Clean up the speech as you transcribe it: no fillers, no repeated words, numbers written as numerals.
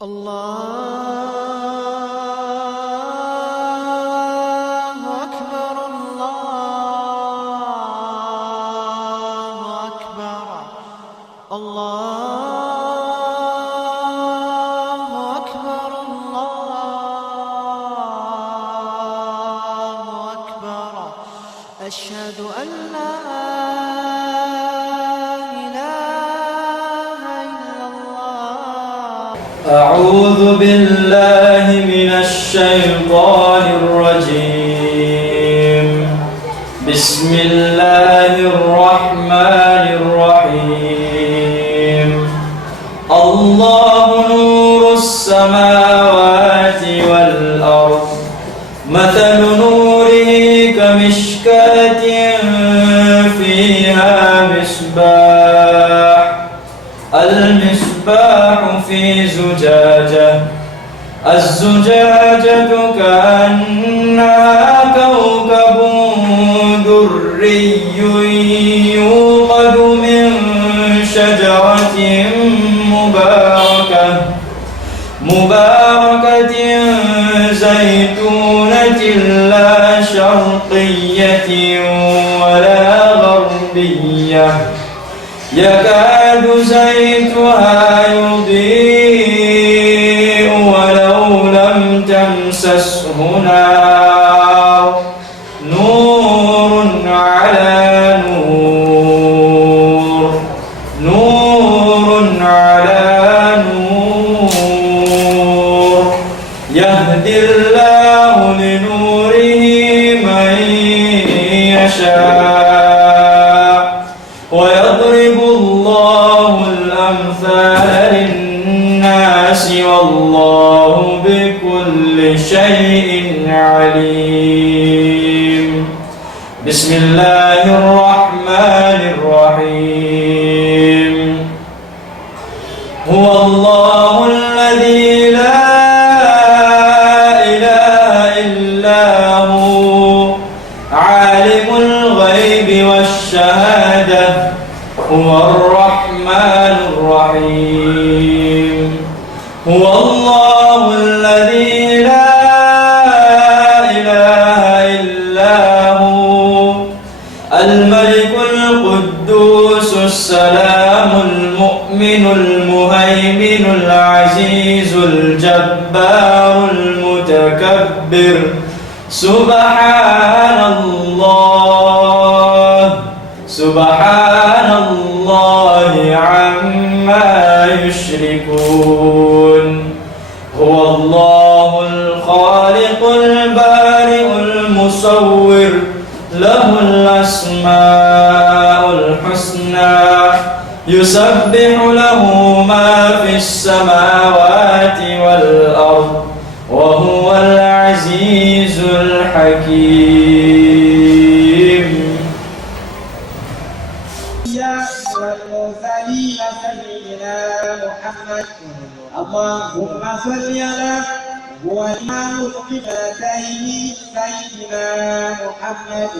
الله أكبر الله أكبر الله أكبر الله أكبر أشهد أن لا إله إلا الله. أعوذ بالله من الشيطان الرجيم. بسم الله الرحمن الرحيم. الله نور السماوات والأرض مثل نوره كمشكاة فيها مصباح المصباح في زجاجة الزجاجة كأنها كوكب دري يوقد من شجرة مباركة زيتونة لا شرقية ولا غربية يكاد زيتها يضيء ولو لم تمسسه نار نور على نور نور على نور يهدي الله لنوره من يشاء ويضرب الله الأمثال للناس والله بكل شيء عليم. بسم الله الرحمن الرحيم. هو الله الذي لا إله إلا هو عالم الغيب والشهادة هو الرحمن الرحيم. هو الله الذي لا إله إلا هو الملك القدوس السلام المؤمن المهيمن العزيز الجبار المتكبر سبحان الله عما يشركون. هو الله الخالق البارئ المصور له الأسماء الحسنى يسبح له ما في السماوات والأرض وهو العزيز الحكيم. والمرسلين سيدنا محمد اللهم صل على هو الإمام القبلتين سيدنا محمد